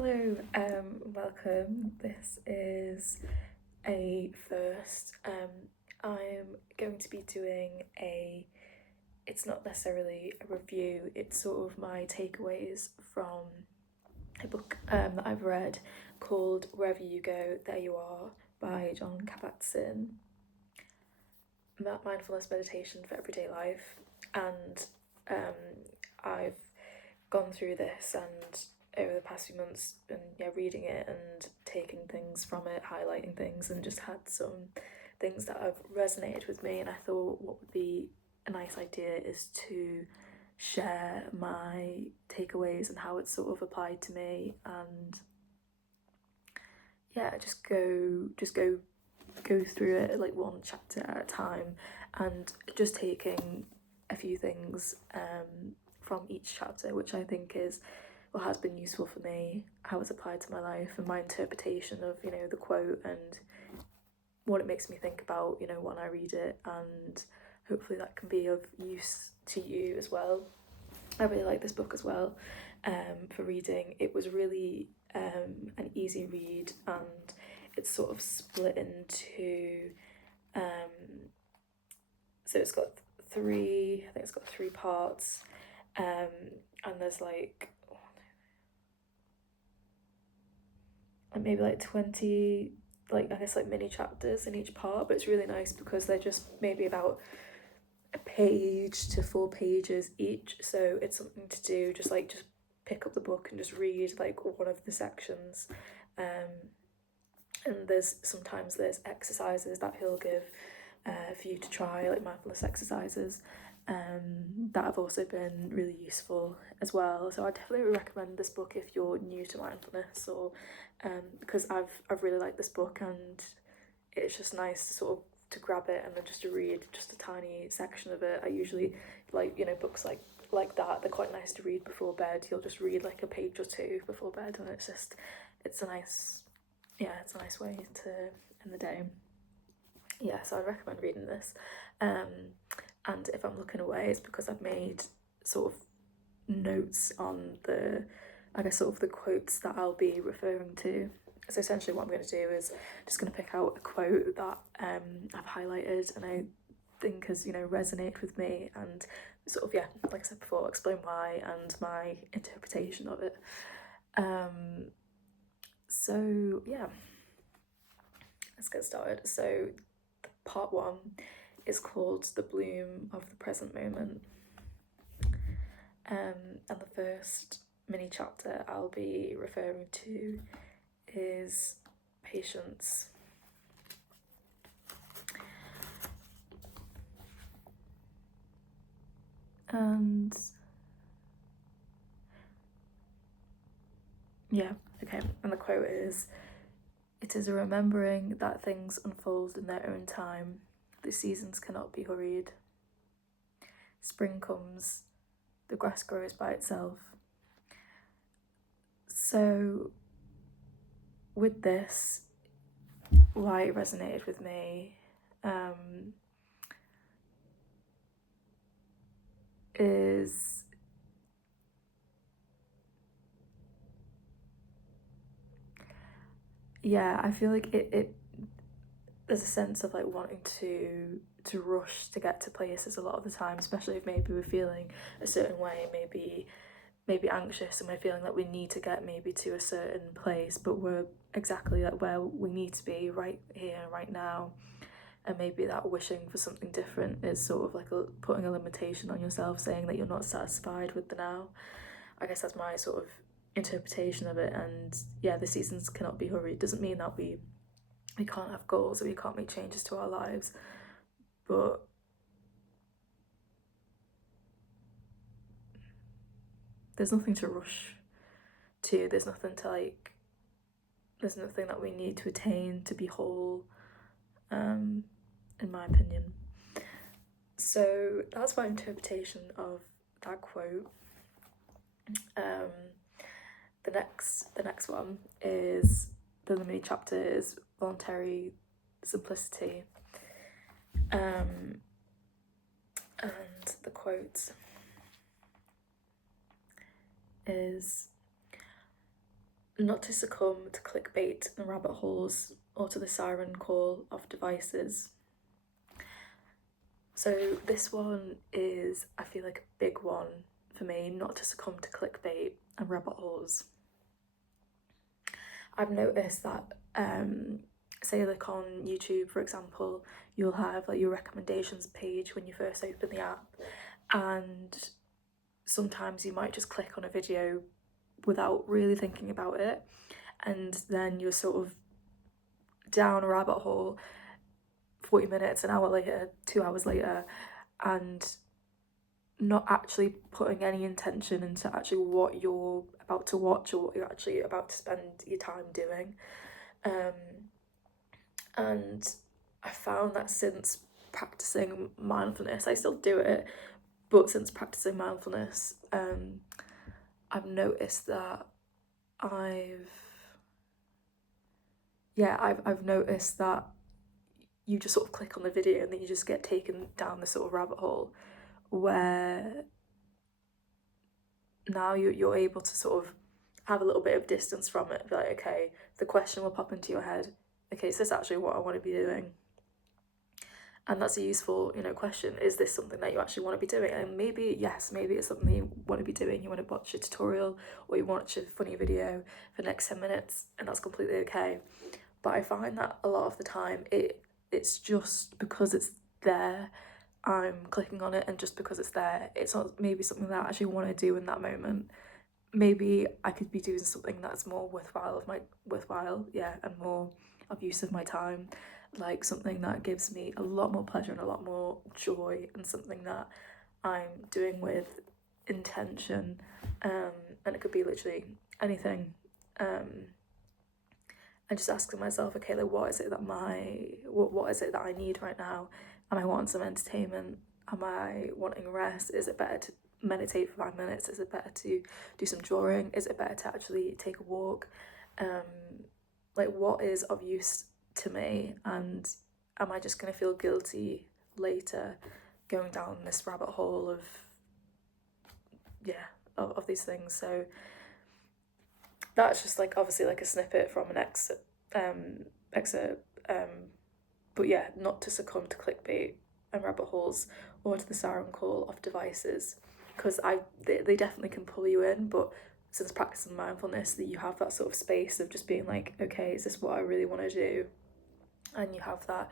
Hello, welcome. This is a first. I'm going to be doing it's not necessarily a review, it's sort of my takeaways from a book that I've read called Wherever You Go, There You Are by Jon Kabat-Zinn. Mindfulness meditation for everyday life. And I've gone through this and over the past few months and reading it and taking things from it, highlighting things, and just had some things that have resonated with me. And I thought what would be a nice idea is to share my takeaways and how it's sort of applied to me, and just go through it like one chapter at a time, and just taking a few things from each chapter, which I think is what has been useful for me, how it's applied to my life, and my interpretation of the quote and what it makes me think about when I read it, and hopefully that can be of use to you as well. I really like this book as well for reading. It was really an easy read, and it's sort of split into so it's got three parts, and there's maybe 20 mini chapters in each part, but it's really nice because they're just maybe about a page to 4 pages each, so it's something to do, just pick up the book and just read one of the sections, and sometimes there's exercises that he'll give for you to try, like mindfulness exercises, that have also been really useful as well. So I definitely recommend this book if you're new to mindfulness, or because I've really liked this book, and it's just nice to sort of to grab it and then just to read just a tiny section of it. I usually books like that, they're quite nice to read before bed. You'll just read like a page or two before bed, and it's a nice way to end the day. So I'd recommend reading this, and if I'm looking away, it's because I've made sort of notes on the quotes that I'll be referring to. So essentially what I'm going to do is just going to pick out a quote that I've highlighted and I think has resonated with me, and sort of like I said before, explain why and my interpretation of it. So let's get started. So part 1 is called The Bloom of the Present Moment, and the first mini chapter I'll be referring to is Patience. And and the quote is, "It is a remembering that things unfold in their own time. The seasons cannot be hurried. Spring comes, the grass grows by itself." So with this, why it resonated with me is I feel like it there's a sense of wanting to rush to get to places a lot of the time, especially if maybe we're feeling a certain way, maybe anxious, and we're feeling that we need to get maybe to a certain place, but we're exactly where we need to be right here, right now. And maybe that wishing for something different is sort of putting a limitation on yourself, saying that you're not satisfied with the now. I guess that's my sort of interpretation of it. And the seasons cannot be hurried doesn't mean that we can't have goals or we can't make changes to our lives, but there's nothing to rush to. There's nothing that we need to attain to be whole, in my opinion. So that's my interpretation of that quote. The next one is the mini chapter is voluntary simplicity, and the quote is, not to succumb to clickbait and rabbit holes or to the siren call of devices. So this one is, I feel like, a big one for me, not to succumb to clickbait and rabbit holes. I've noticed that, say like on YouTube, for example, you'll have like your recommendations page when you first open the app, and sometimes you might just click on a video without really thinking about it, and then you're sort of down a rabbit hole 40 minutes, an hour later, 2 hours later, and not actually putting any intention into actually what you're about to watch or what you're actually about to spend your time doing. And I found that since practicing mindfulness, I still do it, but since practicing mindfulness, I've noticed that I've noticed that you just sort of click on the video and then you just get taken down this sort of rabbit hole where now you're able to sort of have a little bit of distance from it. Be like, okay, the question will pop into your head. Okay, is this actually what I want to be doing? And that's a useful, question. Is this something that you actually want to be doing? And maybe, yes, maybe it's something you want to be doing. You want to watch a tutorial or you watch a funny video for the next 10 minutes, and that's completely okay. But I find that a lot of the time it's just because it's there, I'm clicking on it, and just because it's there, it's not maybe something that I actually want to do in that moment. Maybe I could be doing something that's more worthwhile, and more of use of my time, like something that gives me a lot more pleasure and a lot more joy, and something that I'm doing with intention, and it could be literally anything, and just asking myself, okay, like what is it that I need right now? Am I wanting some entertainment? Am I wanting rest? Is it better to meditate for 5 minutes? Is it better to do some drawing? Is it better to actually take a walk? Like what is of use to me, and am I just going to feel guilty later going down this rabbit hole of these things? So that's just like obviously like a snippet from an excerpt, but yeah, not to succumb to clickbait and rabbit holes or to the siren call of devices, because they definitely can pull you in. But since practicing mindfulness, that you have that sort of space of just being like, okay, is this what I really want to do? And you have that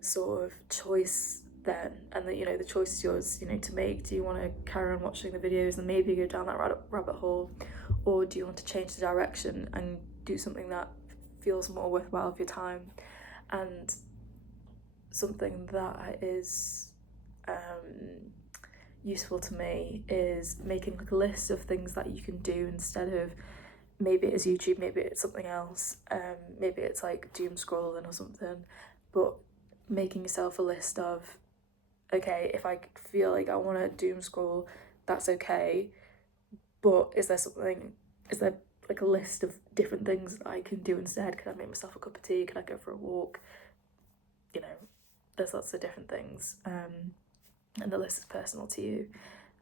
sort of choice then, and that the choice is yours, to make. Do you want to carry on watching the videos and maybe go down that rabbit hole, or do you want to change the direction and do something that feels more worthwhile of your time? And something that is useful to me is making like a list of things that you can do instead of, maybe it's YouTube, maybe it's something else, maybe it's like doom scrolling or something, but making yourself a list of, okay, if I feel like I want to doom scroll, that's okay, but is there like a list of different things that I can do instead? Can I make myself a cup of tea? Can I go for a walk? There's lots of different things, and the list is personal to you,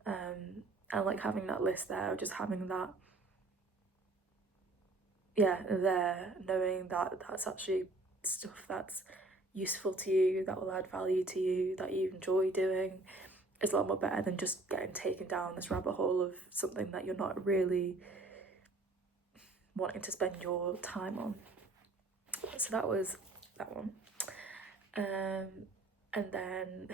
and like having that list there, or just having that there, knowing that that's actually stuff that's useful to you, that will add value to you, that you enjoy doing, is a lot more better than just getting taken down this rabbit hole of something that you're not really wanting to spend your time on. So that was that one. And then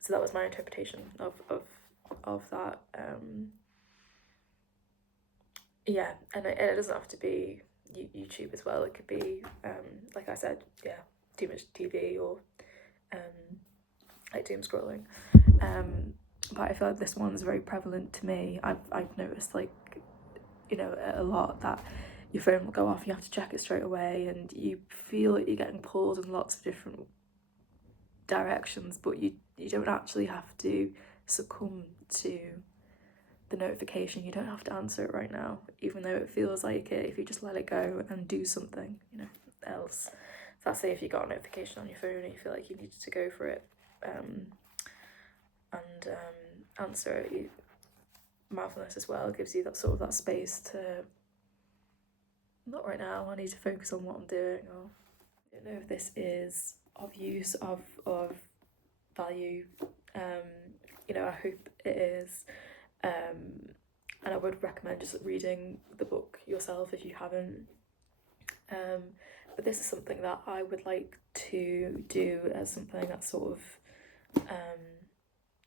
so that was my interpretation of that. And it doesn't have to be YouTube as well. It could be, like I said, too much TV or like doom scrolling. But I feel like this one's very prevalent to me. I've noticed, like, a lot, that your phone will go off, you have to check it straight away, and you feel like you're getting pulled in lots of different directions, but you don't actually have to succumb to the notification. You don't have to answer it right now, even though it feels like it, if you just let it go and do something else. So let's say if you got a notification on your phone and you feel like you needed to go for it and answer it, mindfulness as well. It gives you that sort of that space to, not right now, I need to focus on what I'm doing, or I don't know if this is of use, of value. You know, I hope it is. And I would recommend just reading the book yourself if you haven't. But this is something that I would like to do as something that's sort of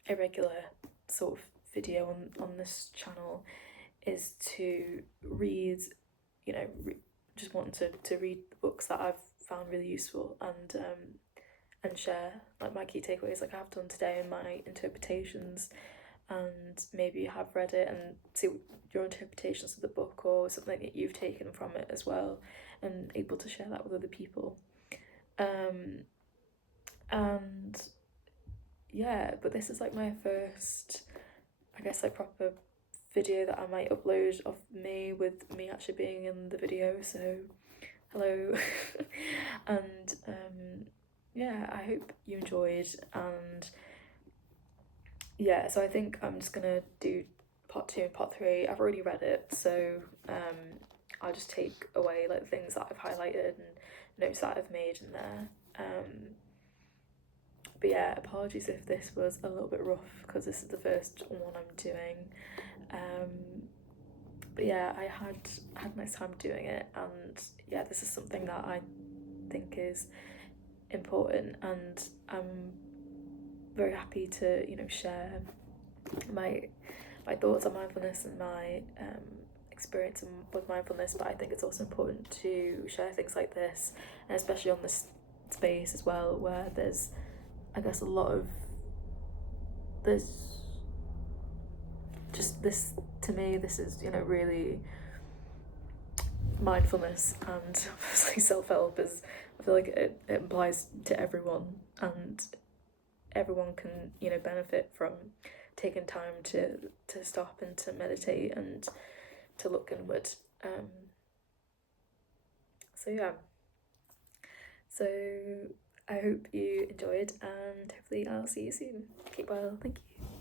a regular sort of video on this channel, is to read, you know, just wanting to read the books that I've found really useful, and share like my key takeaways, like I've done today, and my interpretations, and maybe you have read it and see your interpretations of the book or something that you've taken from it as well, and able to share that with other people. And yeah, but this is like my first, I guess, like proper video that I might upload of me, with me actually being in the video, so hello. And yeah, I hope you enjoyed, and yeah, so I think I'm just gonna do part 2 and part 3. I've already read it, so I'll just take away like things that I've highlighted and notes that I've made in there. But yeah, apologies if this was a little bit rough, because this is the first one I'm doing. But yeah, I had a nice time doing it, and yeah, this is something that I think is important, and I'm very happy to, you know, share my thoughts on mindfulness and my experience with mindfulness. But I think it's also important to share things like this, and especially on this space as well, where there's, I guess, a lot of, there's just this, to me, this is, you know, really mindfulness and obviously self-help is, I feel like it applies to everyone, and everyone can, you know, benefit from taking time to stop and to meditate and to look inward. So yeah, so I hope you enjoyed, and hopefully I'll see you soon. Keep well, thank you.